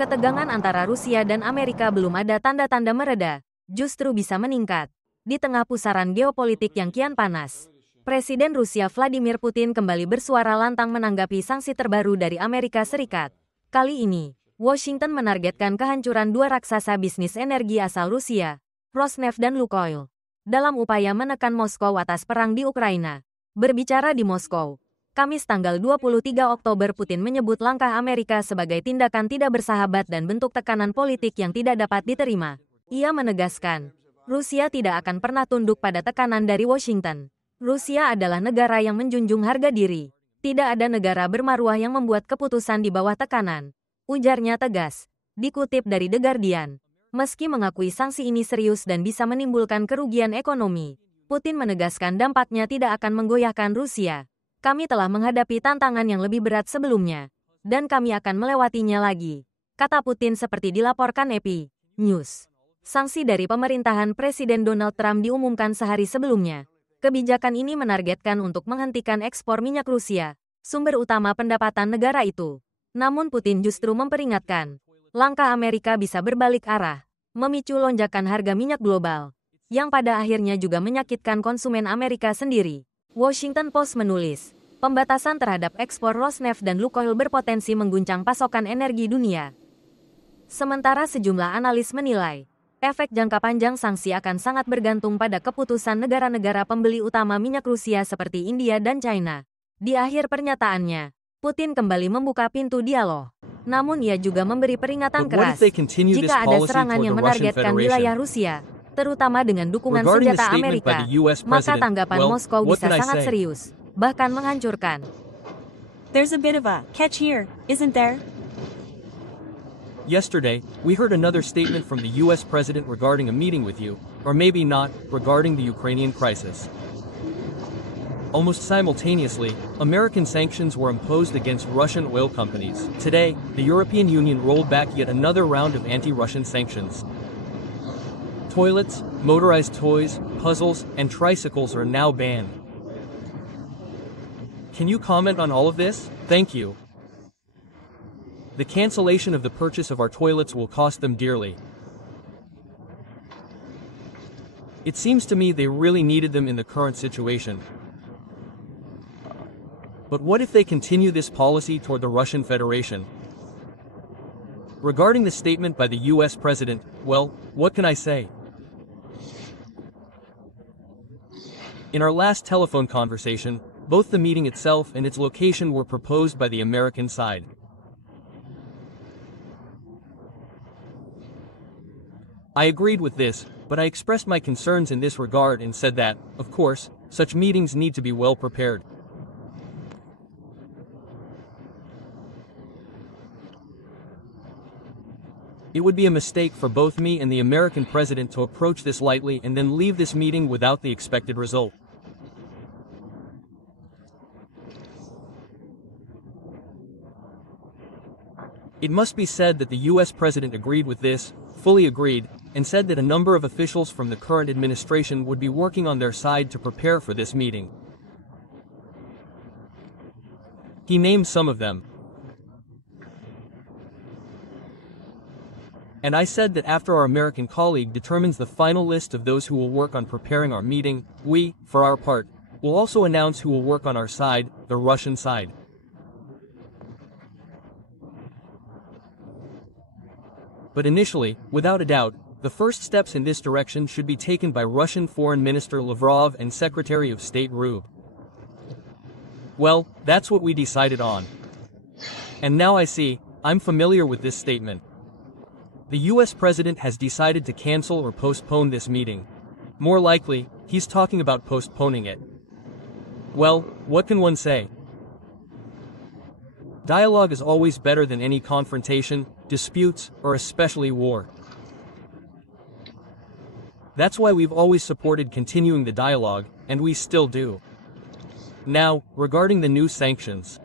Ketegangan antara Rusia dan Amerika belum ada tanda-tanda mereda, justru bisa meningkat. Di tengah pusaran geopolitik yang kian panas, Presiden Rusia Vladimir Putin kembali bersuara lantang menanggapi sanksi terbaru dari Amerika Serikat. Kali ini, Washington menargetkan kehancuran dua raksasa bisnis energi asal Rusia, Rosneft dan Lukoil, dalam upaya menekan Moskow atas perang di Ukraina. Berbicara di Moskow, Kamis tanggal 23 Oktober, Putin menyebut langkah Amerika sebagai tindakan tidak bersahabat dan bentuk tekanan politik yang tidak dapat diterima. Ia menegaskan, Rusia tidak akan pernah tunduk pada tekanan dari Washington. Rusia adalah negara yang menjunjung harga diri. Tidak ada negara bermaruah yang membuat keputusan di bawah tekanan, ujarnya tegas. Dikutip dari The Guardian, meski mengakui sanksi ini serius dan bisa menimbulkan kerugian ekonomi, Putin menegaskan dampaknya tidak akan menggoyahkan Rusia. Kami telah menghadapi tantangan yang lebih berat sebelumnya, dan kami akan melewatinya lagi, kata Putin seperti dilaporkan AP News. Sanksi dari pemerintahan Presiden Donald Trump diumumkan sehari sebelumnya. Kebijakan ini menargetkan untuk menghentikan ekspor minyak Rusia, sumber utama pendapatan negara itu. Namun Putin justru memperingatkan, langkah Amerika bisa berbalik arah, memicu lonjakan harga minyak global, yang pada akhirnya juga menyakitkan konsumen Amerika sendiri. Washington Post menulis, pembatasan terhadap ekspor Rosneft dan Lukoil berpotensi mengguncang pasokan energi dunia. Sementara sejumlah analis menilai, efek jangka panjang sanksi akan sangat bergantung pada keputusan negara-negara pembeli utama minyak Rusia seperti India dan China. Di akhir pernyataannya, Putin kembali membuka pintu dialog. Namun ia juga memberi peringatan keras jika ada serangan yang menargetkan wilayah Rusia, terutama dengan dukungan senjata Amerika, maka tanggapan Moskow bisa sangat serius, bahkan menghancurkan. There's a bit of a catch here, isn't there? Yesterday, we heard another statement from the US President regarding a meeting with you, or maybe not, regarding the Ukrainian crisis. Almost simultaneously, American sanctions were imposed against Russian oil companies. Today, the European Union rolled back yet another round of anti-Russian sanctions. Toilets, motorized toys, puzzles, and tricycles are now banned. Can you comment on all of this? Thank you. The cancellation of the purchase of our toilets will cost them dearly. It seems to me they really needed them in the current situation. But what if they continue this policy toward the Russian Federation? Regarding the statement by the US President, well, what can I say? In our last telephone conversation, both the meeting itself and its location were proposed by the American side. I agreed with this, but I expressed my concerns in this regard and said that, of course, such meetings need to be well prepared. It would be a mistake for both me and the American president to approach this lightly and then leave this meeting without the expected result. It must be said that the US president agreed with this, fully agreed, and said that a number of officials from the current administration would be working on their side to prepare for this meeting. He named some of them. And I said that after our American colleague determines the final list of those who will work on preparing our meeting, we, for our part, will also announce who will work on our side, the Russian side. But initially, without a doubt, the first steps in this direction should be taken by Russian Foreign Minister Lavrov and Secretary of State Rube. Well, that's what we decided on. And now I see, I'm familiar with this statement. The US president has decided to cancel or postpone this meeting. More likely, he's talking about postponing it. Well, what can one say? Dialogue is always better than any confrontation, disputes, or especially war. That's why we've always supported continuing the dialogue, and we still do. Now, regarding the new sanctions.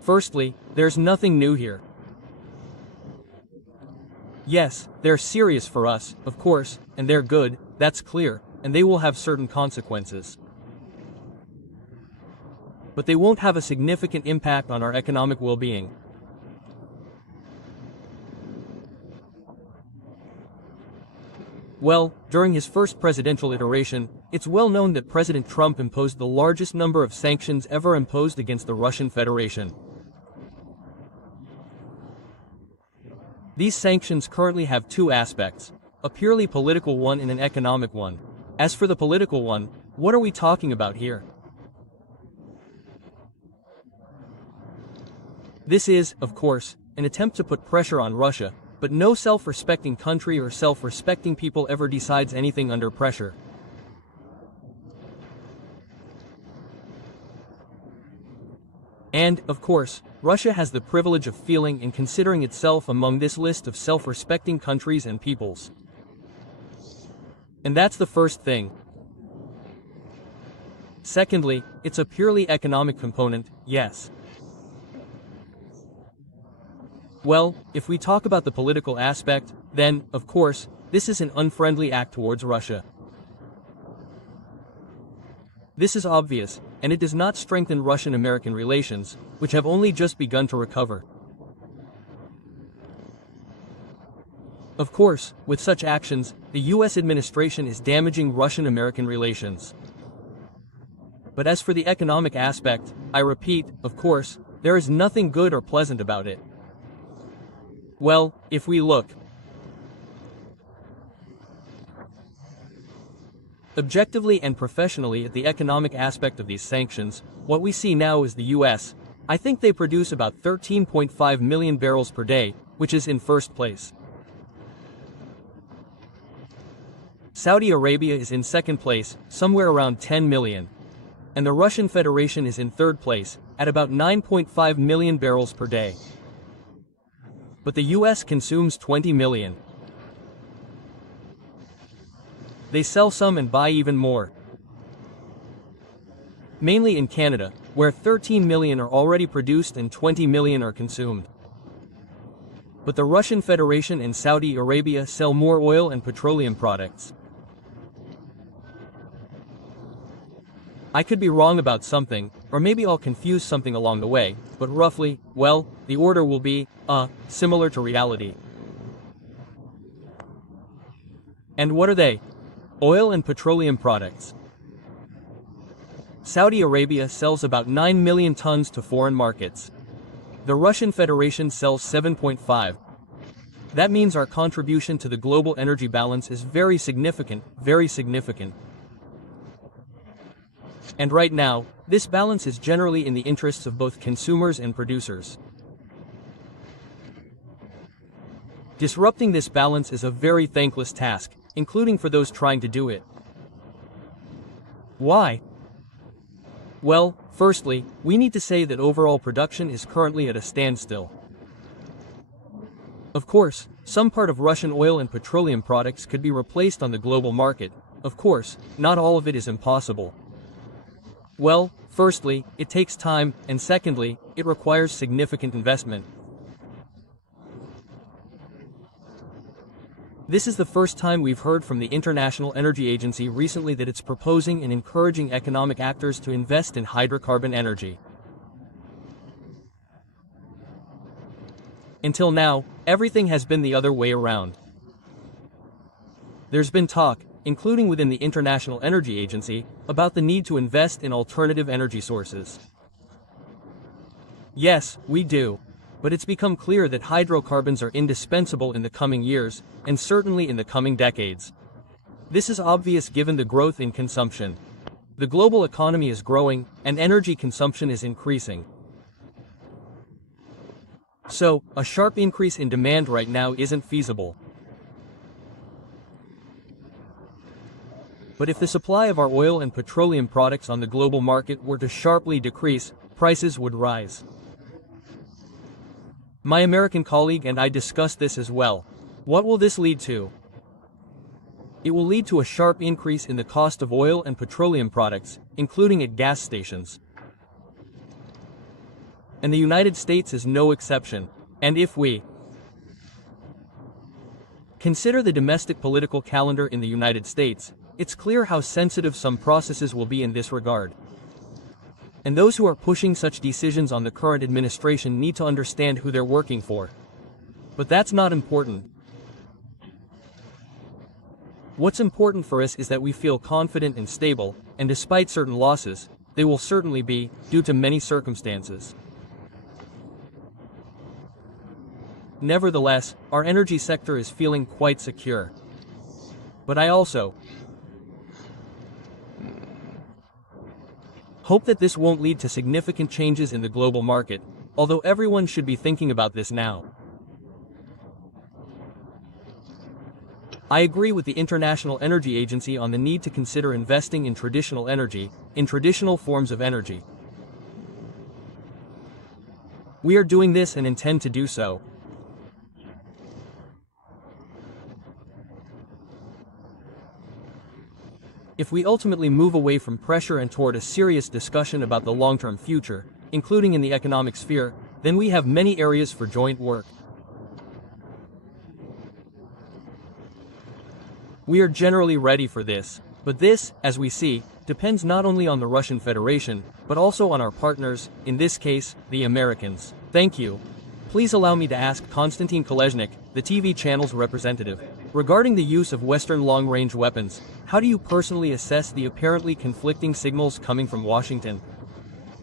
Firstly, there's nothing new here. Yes, they're serious for us, of course, and they're good, that's clear, and they will have certain consequences. But they won't have a significant impact on our economic well-being. Well, during his first presidential iteration, it's well known that President Trump imposed the largest number of sanctions ever imposed against the Russian Federation. These sanctions currently have two aspects, a purely political one and an economic one. As for the political one, what are we talking about here? This is, of course, an attempt to put pressure on Russia, but no self-respecting country or self-respecting people ever decides anything under pressure. And, of course, Russia has the privilege of feeling and considering itself among this list of self-respecting countries and peoples. And that's the first thing. Secondly, it's a purely economic component, yes. Well, if we talk about the political aspect, then, of course, this is an unfriendly act towards Russia. This is obvious, and it does not strengthen Russian-American relations, which have only just begun to recover. Of course, with such actions, the US administration is damaging Russian-American relations. But as for the economic aspect, I repeat, of course, there is nothing good or pleasant about it. Well, if we look objectively and professionally at the economic aspect of these sanctions, what we see now is the US. I think they produce about 13.5 million barrels per day, which is in first place. Saudi Arabia is in second place, somewhere around 10 million. And the Russian Federation is in third place, at about 9.5 million barrels per day. But the US consumes 20 million. They sell some and buy even more. Mainly in Canada, where 13 million are already produced and 20 million are consumed. But the Russian Federation and Saudi Arabia sell more oil and petroleum products. I could be wrong about something, or maybe I'll confuse something along the way, but roughly, well, the order will be, similar to reality. And what are they? Oil and petroleum products. Saudi Arabia sells about 9 million tons to foreign markets. The Russian Federation sells 7.5. That means our contribution to the global energy balance is very significant, very significant. And right now, this balance is generally in the interests of both consumers and producers. Disrupting this balance is a very thankless task, including for those trying to do it. Why? Well, firstly, we need to say that overall production is currently at a standstill. Of course, some part of Russian oil and petroleum products could be replaced on the global market. Of course, not all of it is impossible. Well, firstly, it takes time, and secondly, it requires significant investment. This is the first time we've heard from the International Energy Agency recently that it's proposing and encouraging economic actors to invest in hydrocarbon energy. Until now, everything has been the other way around. There's been talk, including within the International Energy Agency, about the need to invest in alternative energy sources. Yes, we do. But it's become clear that hydrocarbons are indispensable in the coming years, and certainly in the coming decades. This is obvious given the growth in consumption. The global economy is growing, and energy consumption is increasing. So, a sharp increase in demand right now isn't feasible. But if the supply of our oil and petroleum products on the global market were to sharply decrease, prices would rise. My American colleague and I discussed this as well. What will this lead to? It will lead to a sharp increase in the cost of oil and petroleum products, including at gas stations. And the United States is no exception. And if we consider the domestic political calendar in the United States, it's clear how sensitive some processes will be in this regard. And those who are pushing such decisions on the current administration need to understand who they're working for. But that's not important. What's important for us is that we feel confident and stable, and despite certain losses, they will certainly be, due to many circumstances. Nevertheless, our energy sector is feeling quite secure. But I also hope that this won't lead to significant changes in the global market, although everyone should be thinking about this now. I agree with the International Energy Agency on the need to consider investing in traditional energy, in traditional forms of energy. We are doing this and intend to do so. If we ultimately move away from pressure and toward a serious discussion about the long-term future, including in the economic sphere, then we have many areas for joint work. We are generally ready for this, but this, as we see, depends not only on the Russian Federation, but also on our partners, in this case, the Americans. Thank you. Please allow me to ask Konstantin Kolesnik, the TV channel's representative, regarding the use of Western long-range weapons. How do you personally assess the apparently conflicting signals coming from Washington?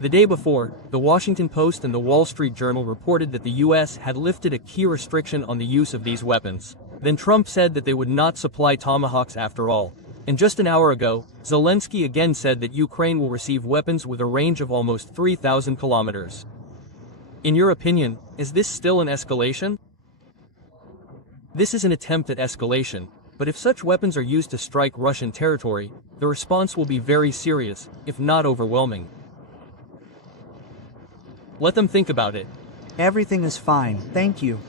The day before, the Washington Post and the Wall Street Journal reported that the U.S. had lifted a key restriction on the use of these weapons. Then Trump said that they would not supply Tomahawks after all. And just an hour ago, Zelensky again said that Ukraine will receive weapons with a range of almost 3,000 kilometers. In your opinion, is this still an escalation? This is an attempt at escalation, but if such weapons are used to strike Russian territory, the response will be very serious, if not overwhelming. Let them think about it. Everything is fine, thank you.